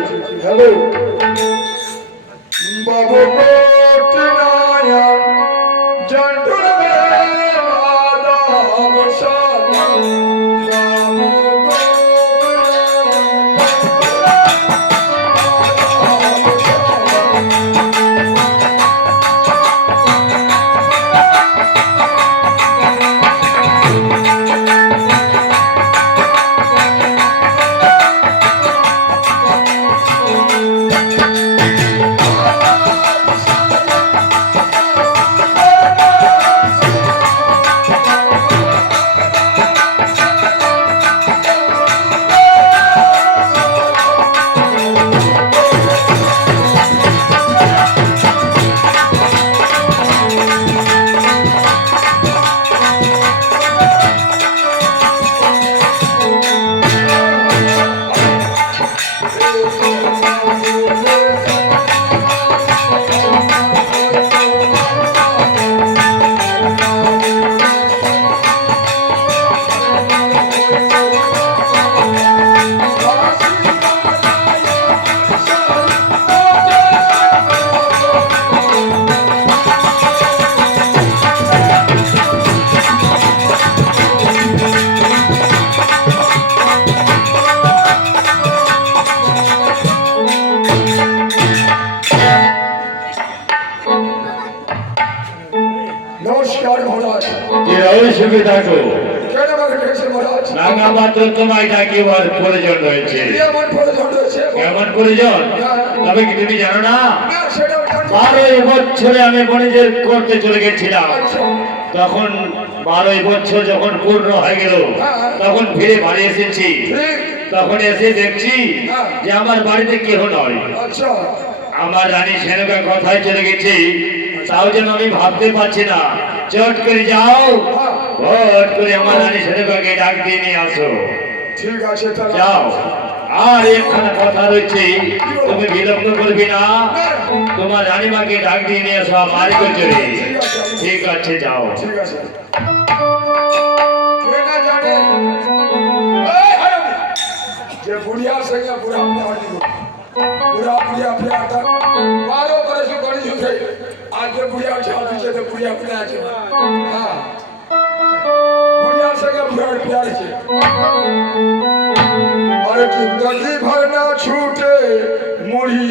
আছে। হ্যালো বাবু coat নায়া জন্টুর madame সাদা বাবু নমস্কার মহারাজ। সুখে থাকো। কেন আমাকে ডেকেছেন মহারাজ? রাঙা মাত্র তোমায় ডাকিবার প্রয়োজন রয়েছে। কেমন প্রয়োজন রয়েছে? কেমন প্রয়োজন? তবে কি তুমি জানো না? না সেটা জানি। 12 বছরে আমি বাণিজ্য করতে চলে গেছিলাম। তখন 12 বছর যখন পূর্ণ হয়ে গেল তখন ফিরে বাড়ি এসেছি। তখন এসে দেখছি যে আমার বাড়িতে কেহ নয়। আচ্ছা আমার রানী সেনকা কথায় চলে গেছি, তাও যেন আমি ভাবতে পারছি না। চট করে যাও, চট করে আমার রানী সেনকাকে ডাক দিয়ে নিয়ে আসো। ঠিক আছে যাও। আর একখানা কথা রয়েছে, তুমি বিলম্ব করবি না। তোমার রানীমাকে ডাক দিয়ে নিয়ে আসো আমার চলে। ঠিক আছে যাও। ঠিক আছে। কে না জানে এই হারামি যে বুড়িয়া সঙ্গে বুড়া প্यार नहीं बुरा बुढ़िया प्यार था 12 बरस बड़ी हो गई आज के बुढ़िया छाप पीछे तो बुढ़िया अपने आके हां बुढ़िया सगे बुढ़ा प्यार से और जिंदगी भर ना छूटे मुड़ी